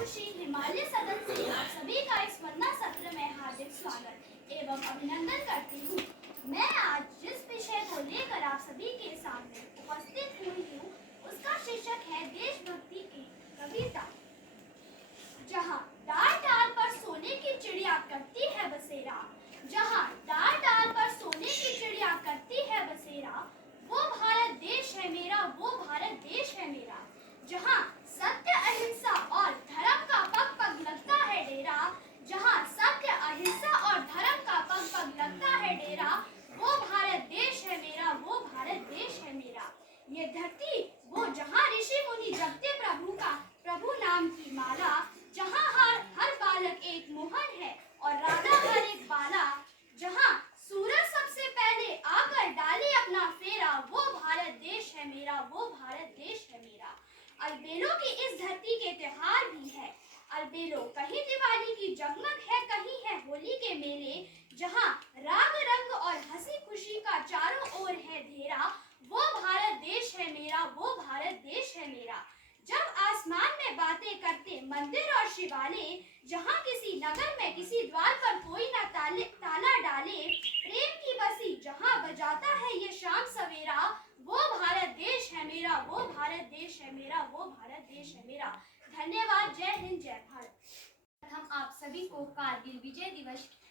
श्री हिमालय सदन से आप सभी का इस वंदना सत्र में हार्दिक स्वागत एवं अभिनंदन करती हूँ। मैं आज जिस विषय को लेकर आप सभी के सामने उपस्थित हुई हूँ उसका शीर्षक है देशभक्ति की कविता। जहाँ डाल डाल पर सोने की चिड़िया करती है बसेरा, जहाँ डाल डाल पर सोने की चिड़िया करती है बसेरा, वो भारत देश है मेरा, वो भारत देश है मेरा। जहाँ सत्य अहिंसा और धर्म का पग पग लगता है डेरा, जहाँ सत्य अहिंसा और धर्म का पग पग लगता है डेरा, वो भारत देश है मेरा, वो भारत देश है मेरा। ये धरती वो जहाँ ऋषि मुनि जपते प्रभु नाम की माला, जहाँ हर बालक एक मोहन है और राधा हर एक बाला, जहाँ सूरज सबसे पहले आकर डाले अपना फेरा, वो भारत देश है मेरा, वो भारत देश है मेरा। अलबेलों की इस धरती के त्योहार भी है। अलबेलो कहीं दिवाली की जगमग है, कहीं है होली के मेले, जहाँ राग रंग और हंसी खुशी का चारों ओर है घेरा, वो भारत देश है मेरा, वो भारत देश है मेरा। जब आसमान में बातें करते मंदिर और शिवालय, जहाँ किसी नगर में किसी द्वार पर कोई न ताला डाले, प्रेम की बसी जहाँ बजाता है ये शाम सवेरा, वो भारत देश है मेरा, वो भारत देश है मेरा, वो भारत देश है मेरा। धन्यवाद। जय हिंद, जय भारत। हम आप सभी को कारगिल विजय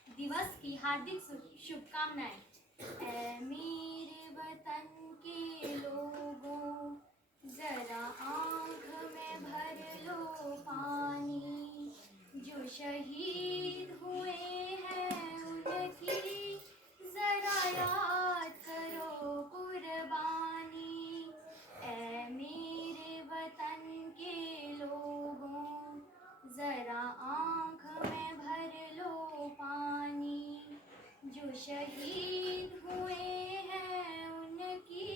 दिवस की हार्दिक शुभकामनाएं। ऐ मेरे वतन के लोगों, जरा आँख में भर लो पानी, जो शहीद हुए हैं उनकी जरा याद करो कुर्बानी। ऐ मेरे वतन के लोगों, जरा आँख में भर लो पानी, जो शहीद हुए हैं उनकी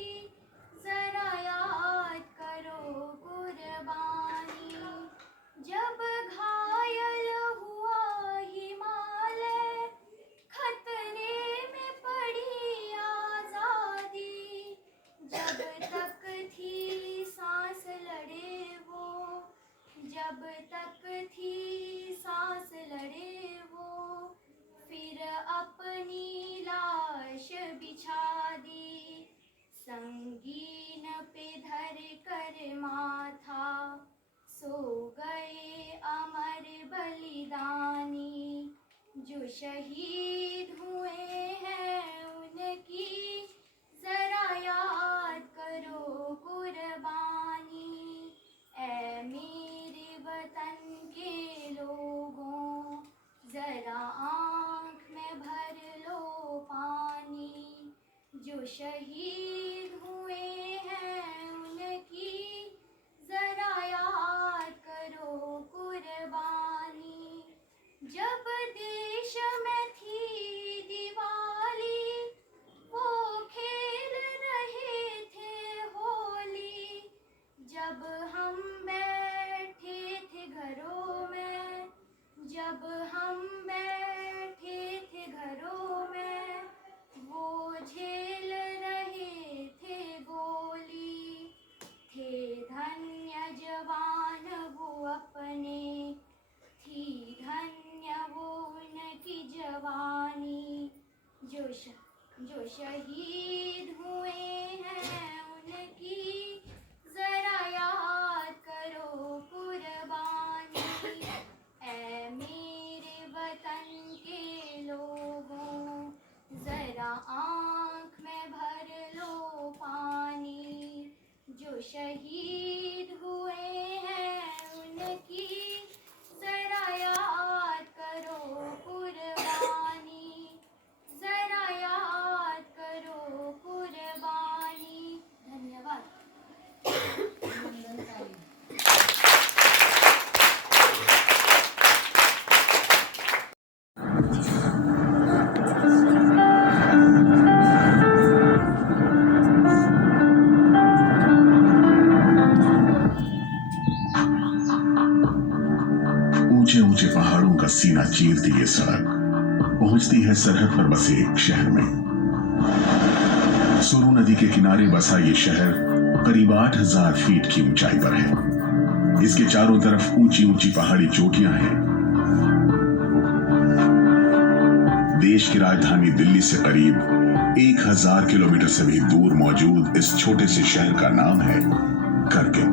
जरा याद करो कुर्बानी। जब घायल हुआ हिमालय, खतरे में पड़ी आजादी, जब तक थी सांस लड़े वो, जब तक थी सांस लड़े वो, फिर अपनी लाश बिछा दी, संगीन पे धर कर माथा, सो गए अमर बलिदानी, जो शहीद हुए हैं उनकी जरा याद करो कुर्बानी। ऐ मेरे वतन के लोगों, जरा आँख में भर लो पानी, जो शहीद हुए हैं उनकी जरा याद करो कुर्बानी। जब देश में थी दिवाली, वो खेल रहे थे होली, जब हम बैठे थे घरों में, जब हम बैठे थे घरों में, वो झेल रहे थे गोली, थे धन्य जवान वो अपने, थी धन्य वो उनकी जवानी, जो शहीद हुए हैं उनकी जरा याद करो कुर्बानी। ऐ मेरे वतन के लोगों, जरा आँख में भर लो पानी, जो शहीद हुए हैं उनकी जरा याद करो कुर्बानी, जरा याद करो कुर्बानी। धन्यवाद। ऊंचे ऊंचे पहाड़ों का सीना चीरती ये सड़क पहुंचती है सरहद पर बसे एक शहर में। सुरू नदी के किनारे बसा ये शहर करीब 8000 फीट की ऊंचाई पर है। इसके चारों तरफ ऊंची ऊंची पहाड़ी चोटियां हैं। देश की राजधानी दिल्ली से करीब 1000 किलोमीटर से भी दूर मौजूद इस छोटे से शहर का नाम है करगिल।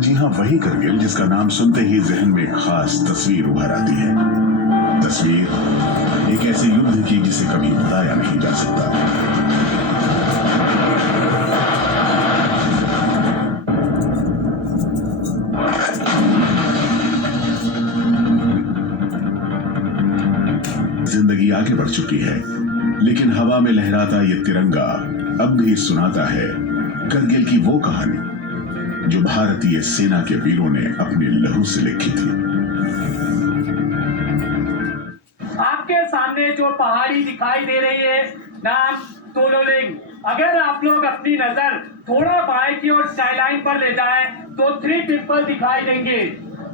जी हां, वही करगिल जिसका नाम सुनते ही जहन में एक खास तस्वीर उभर आती है। तस्वीर एक ऐसे युद्ध की जिसे कभी बताया नहीं जा सकता। जिंदगी आगे बढ़ चुकी है, लेकिन हवा में लहराता ये तिरंगा अब भी सुनाता है करगिल की वो कहानी जो भारतीय सेना के वीरों ने अपने लहू से लिखी थी। आपके सामने जो पहाड़ी दिखाई दे रही है, नाम तोलोलिंग। अगर आप लोग अपनी नजर थोड़ा बाएं की ओर स्काईलाइन पर ले जाएं, तो 3 पिंपल दिखाई देंगे।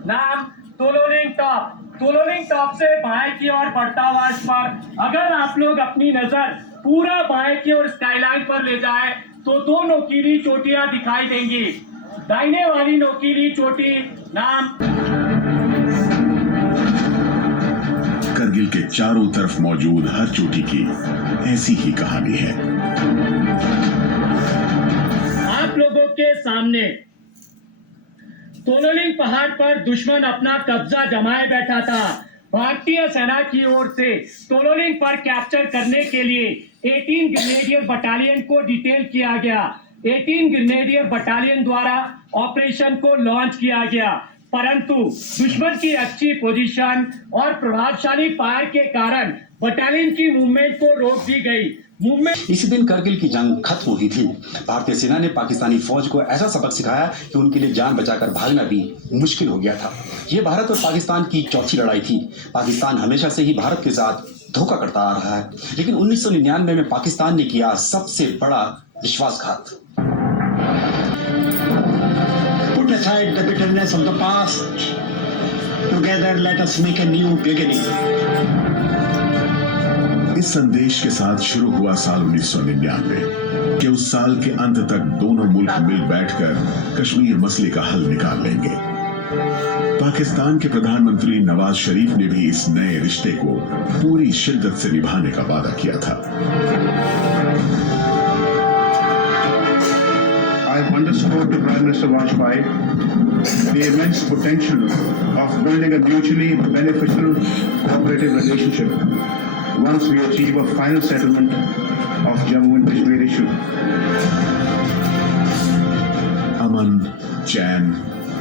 नाम तोलोलिंग टॉप। तोलोलिंग टॉप से बाएं की ओर बढ़ता हुआ पर अगर आप लोग अपनी नजर पूरा बाएं की ओर स्काईलाइन पर ले जाएं, तो 2 नोकीली चोटियां दिखाई देंगी। दाहिने वाली नोकीली चोटी नाम। करगिल के चारों तरफ मौजूद हर चोटी की ऐसी ही कहानी है। आप लोगों के सामने तोलोलिंग पहाड़ पर दुश्मन अपना कब्जा जमाए बैठा था। भारतीय सेना की ओर से तोलोलिंग पर कैप्चर करने के लिए 18 ग्रेनेडियर बटालियन को डिटेल किया गया। 18 ग्रेनेडियर बटालियन द्वारा ऑपरेशन को लॉन्च किया गया, परंतु दुश्मन की अच्छी पोजीशन और प्रभावशाली फायर के कारण बटालियन की मूवमेंट को रोक दी गई। इसी दिन करगिल की जंग खत्म हुई थी। भारतीय सेना ने पाकिस्तानी फौज को ऐसा सबक सिखाया कि उनके लिए जान बचाकर भागना भी मुश्किल हो गया था। ये भारत और पाकिस्तान की चौथी लड़ाई थी। पाकिस्तान हमेशा से ही भारत के साथ धोखा करता आ रहा है, लेकिन 1999 में पाकिस्तान ने किया सबसे बड़ा विश्वासघात। Put aside the bitterness of the past. Together let us make a new beginning. इस संदेश के साथ शुरू हुआ साल 1999 कि उस साल के अंत तक दोनों मुल्क मिल बैठकर कश्मीर मसले का हल निकाल लेंगे। पाकिस्तान के प्रधानमंत्री नवाज शरीफ ने भी इस नए रिश्ते को पूरी शिद्दत से निभाने का वादा किया था। I've underscored to Prime Minister Vajpayee the immense potential of building a mutually beneficial cooperative relationship once we achieve a final settlement of Jammu and Kashmir issue. अमन, चैन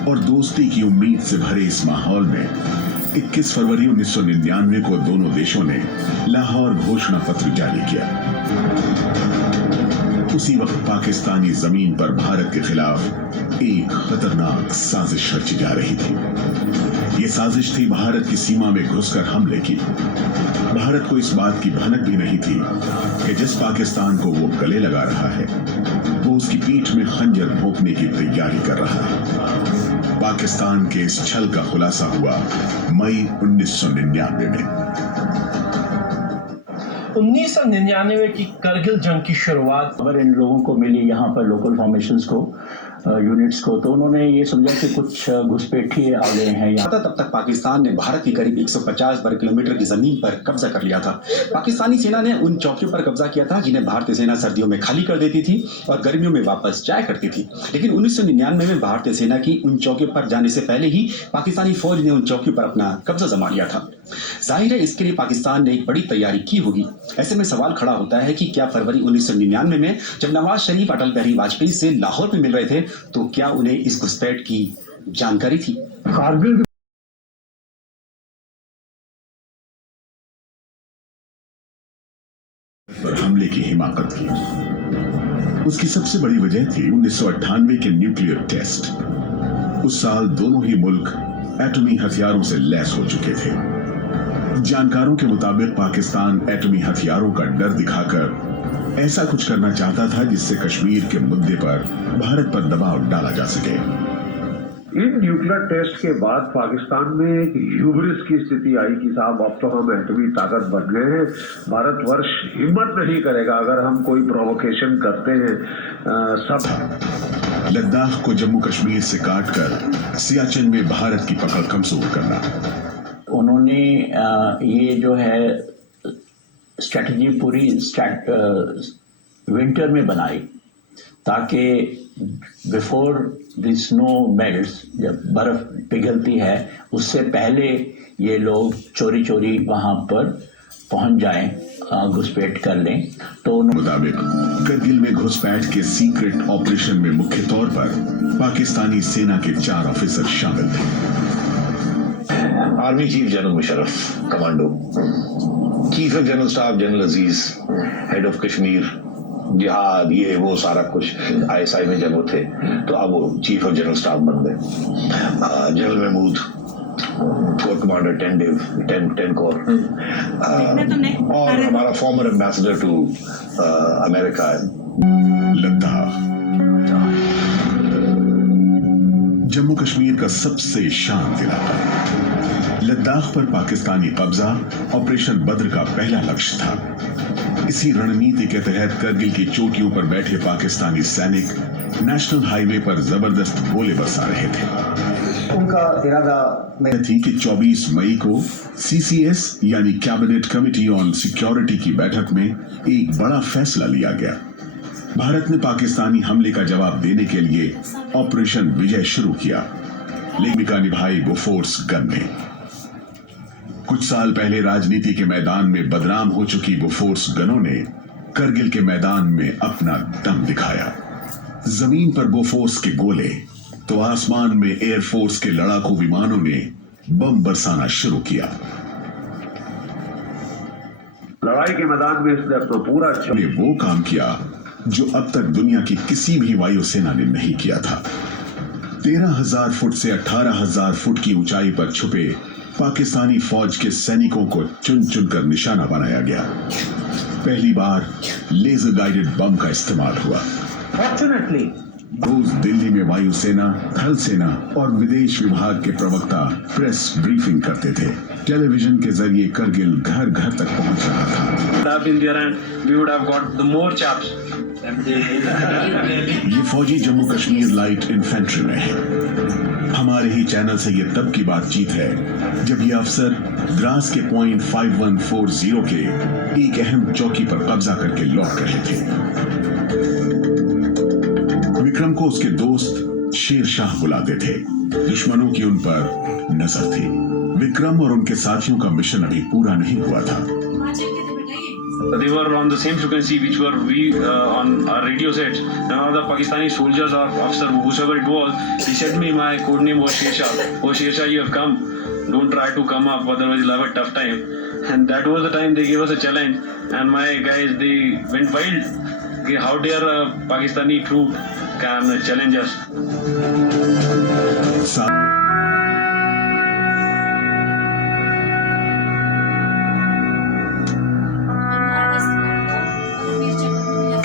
और दोस्ती की उम्मीद से भरे इस माहौल में 21 फरवरी 1999 को दोनों देशों ने लाहौर घोषणा पत्र जारी किया। उसी वक्त पाकिस्तानी जमीन पर भारत के खिलाफ एक खतरनाक साजिश रची जा रही थी। ये साजिश थी भारत की सीमा में घुसकर हमले की। भारत को इस बात की भनक भी नहीं थी कि जिस पाकिस्तान को वो गले लगा रहा है, वो उसकी पीठ में खंजर भोंकने की तैयारी कर रहा है। पाकिस्तान के इस छल का खुलासा हुआ मई 1999 में। 1999 की करगिल जंग की शुरुआत अगर इन लोगों को मिली यहाँ पर लोकल फॉर्मेशंस को, यूनिट्स को, तो उन्होंने ये समझा कि कुछ घुसपैठिए आ गए हैं यहाँ। तब तक पाकिस्तान ने भारत की करीब 150 वर्ग किलोमीटर की जमीन पर कब्जा कर लिया था। पाकिस्तानी सेना ने उन चौकियों पर कब्जा किया था जिन्हें भारतीय सेना सर्दियों में खाली कर देती थी और गर्मियों में वापस जाया करती थी। लेकिन 1999 में भारतीय सेना की उन चौकियों पर जाने से पहले ही पाकिस्तानी फौज ने उन चौकियों पर अपना कब्जा जमा लिया था। जाहिर है इसके लिए पाकिस्तान ने एक बड़ी तैयारी की होगी। ऐसे में सवाल खड़ा होता है कि क्या फरवरी 1999 में जब नवाज शरीफ अटल बिहारी वाजपेयी से लाहौर में मिल रहे थे, तो क्या उन्हें इस घुसपैठ की जानकारी थी? कारगिल पर हमले की हिमाकत की। उसकी सबसे बड़ी वजह थी 1998 के न्यूक्लियर टेस्ट। उस साल दोनों ही मुल्क एटमी हथियारों से लैस हो चुके थे। जानकारों के मुताबिक पाकिस्तान एटमी हथियारों का डर दिखाकर ऐसा कुछ करना चाहता था जिससे कश्मीर के मुद्दे पर भारत पर दबाव डाला जा सके। इन न्यूक्लियर टेस्ट के बाद पाकिस्तान में एक ह्यूब्रिस की स्थिति आई कि साहब अब तो हम एटमी ताकत बन गए हैं, भारतवर्ष हिम्मत नहीं करेगा अगर हम कोई प्रोवोकेशन करते हैं। सब लद्दाख को जम्मू कश्मीर से काटकर सियाचिन में भारत की पकड़ कमजोर करना। उन्होंने ये जो है स्ट्रेटजी पूरी विंटर में बनाई ताकि बिफोर द स्नो मेल्ट्स, जब बर्फ पिघलती है उससे पहले ये लोग चोरी चोरी वहां पर पहुंच जाएं, घुसपैठ कर लें। तो उन्होंने मुताबिक करगिल में घुसपैठ के सीक्रेट ऑपरेशन में मुख्य तौर पर पाकिस्तानी सेना के 4 ऑफिसर शामिल थे। Army chief general Musharraf commando, chief of general staff general Aziz, head of Kashmir जिहाद, ये वो सारा कुछ ISI में जब वो थे तो अब वो चीफ ऑफ जनरल स्टाफ बन गए। General Mahmood corps commander 10 corps, और हमारा former ambassador to America. Ladakh Jammu Kashmir का सबसे शांत इलाका है। लद्दाख पर पाकिस्तानी कब्जा ऑपरेशन बद्र का पहला लक्ष्य था। इसी रणनीति के तहत करगिल की चोटियों पर बैठे पाकिस्तानी सैनिक नेशनल हाईवे पर जबरदस्त गोले बरसा रहे थे। उनका इरादा थी कि 24 मई को CCS यानी कैबिनेट कमेटी ऑन सिक्योरिटी की बैठक में एक बड़ा फैसला लिया गया। भारत ने पाकिस्तानी हमले का जवाब देने के लिए ऑपरेशन विजय शुरू किया, लेकिन भूमिका निभाई बोफोर्स गन ने। कुछ साल पहले राजनीति के मैदान में बदनाम हो चुकी बोफोर्स गनों ने करगिल के मैदान में अपना दम दिखाया। जमीन पर बोफोर्स के गोले तो आसमान में एयरफोर्स के लड़ाकू विमानों ने बम बरसाना शुरू किया। लड़ाई के मैदान में इसने अपना पूरा ने वो काम किया जो अब तक दुनिया की किसी भी वायुसेना ने नहीं किया था। 13,000 फुट से 18,000 फुट की ऊंचाई पर छुपे पाकिस्तानी फौज के सैनिकों को चुन चुनकर निशाना बनाया गया। पहली बार लेजर गाइडेड बम का इस्तेमाल हुआ। फॉर्चुनेटली रोज दिल्ली में वायुसेना, थल सेना और विदेश विभाग के प्रवक्ता प्रेस ब्रीफिंग करते थे। टेलीविजन के जरिए करगिल घर घर तक पहुंच रहा था। ये फौजी जम्मू कश्मीर लाइट इन्फेंट्री में है। हमारे ही चैनल से ये तब की बातचीत है जब ये अफसर द्रास के पॉइंट 5140 के एक अहम चौकी पर कब्जा करके लौट रहे थे। विक्रम को उसके दोस्त शेर शाह बुलाते थे। दुश्मनों की उन पर नजर थी। विक्रम और उनके साथियों का मिशन अभी पूरा नहीं हुआ था। They were on the same frequency which were we on our radio sets. Now the Pakistani soldiers or officer, whoever it was, he said me my code name was Sher Shah. Oh Sher Shah, you have come. Don't try to come up, otherwise you'll have a tough time. And that was the time they gave us a challenge. And my guys, they went wild. Okay, how dare a Pakistani troop can challenge us?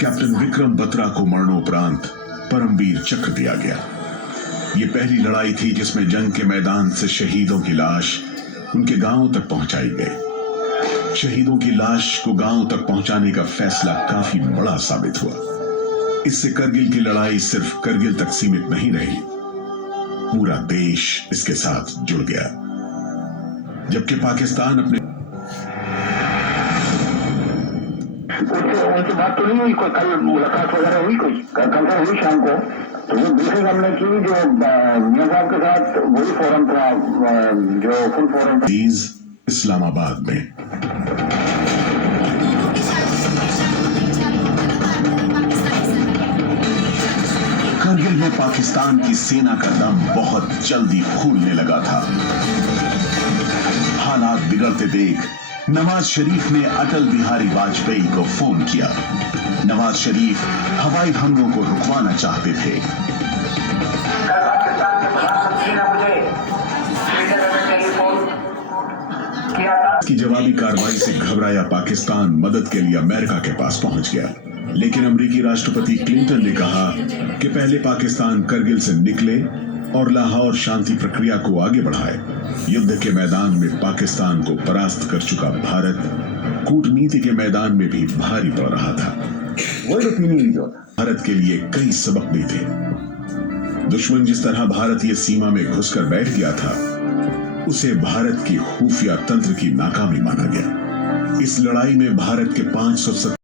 Captain Vikram Batra को मरणोपरांत परमवीर चक्र दिया गया। ये पहली लड़ाई थी जिसमें जंग के मैदान से शहीदों की लाश उनके गांवों तक पहुंचाई गई। शहीदों की लाश को गांव तक पहुंचाने का फैसला काफी बड़ा साबित हुआ। इससे करगिल की लड़ाई सिर्फ करगिल तक सीमित नहीं रही, पूरा देश इसके साथ जुड़ गया। जबकि पाकिस्तान अपने उनसे बात तो नहीं हुई, कोई कल मुलाकात वगैरह हुई, कोई कल तो हुई शाम को। तो जो दूसरे हमने की जो मियां साहब के साथ वही फोरम था, जो फुल फोरम था इस्लामाबाद में। करगिल में पाकिस्तान की सेना का दम बहुत जल्दी फूलने लगा था। हालात बिगड़ते देख नवाज शरीफ ने अटल बिहारी वाजपेयी को फोन किया। नवाज शरीफ हवाई हमलों को रुकवाना चाहते थे। की जवाबी कार्रवाई से घबराया पाकिस्तान मदद के लिए अमेरिका के पास पहुंच गया, लेकिन अमेरिकी राष्ट्रपति क्लिंटन ने कहा कि पहले पाकिस्तान करगिल से निकले और लाहौर शांति प्रक्रिया को आगे बढ़ाए। युद्ध के मैदान में पाकिस्तान को परास्त कर चुका भारत कूटनीति के मैदान में भी भारी पड़ रहा था। भारत के लिए कई सबक भी थे। दुश्मन जिस तरह भारतीय सीमा में घुसकर बैठ गया था, उसे भारत की खुफिया तंत्र की नाकामी माना गया। इस लड़ाई में भारत के 570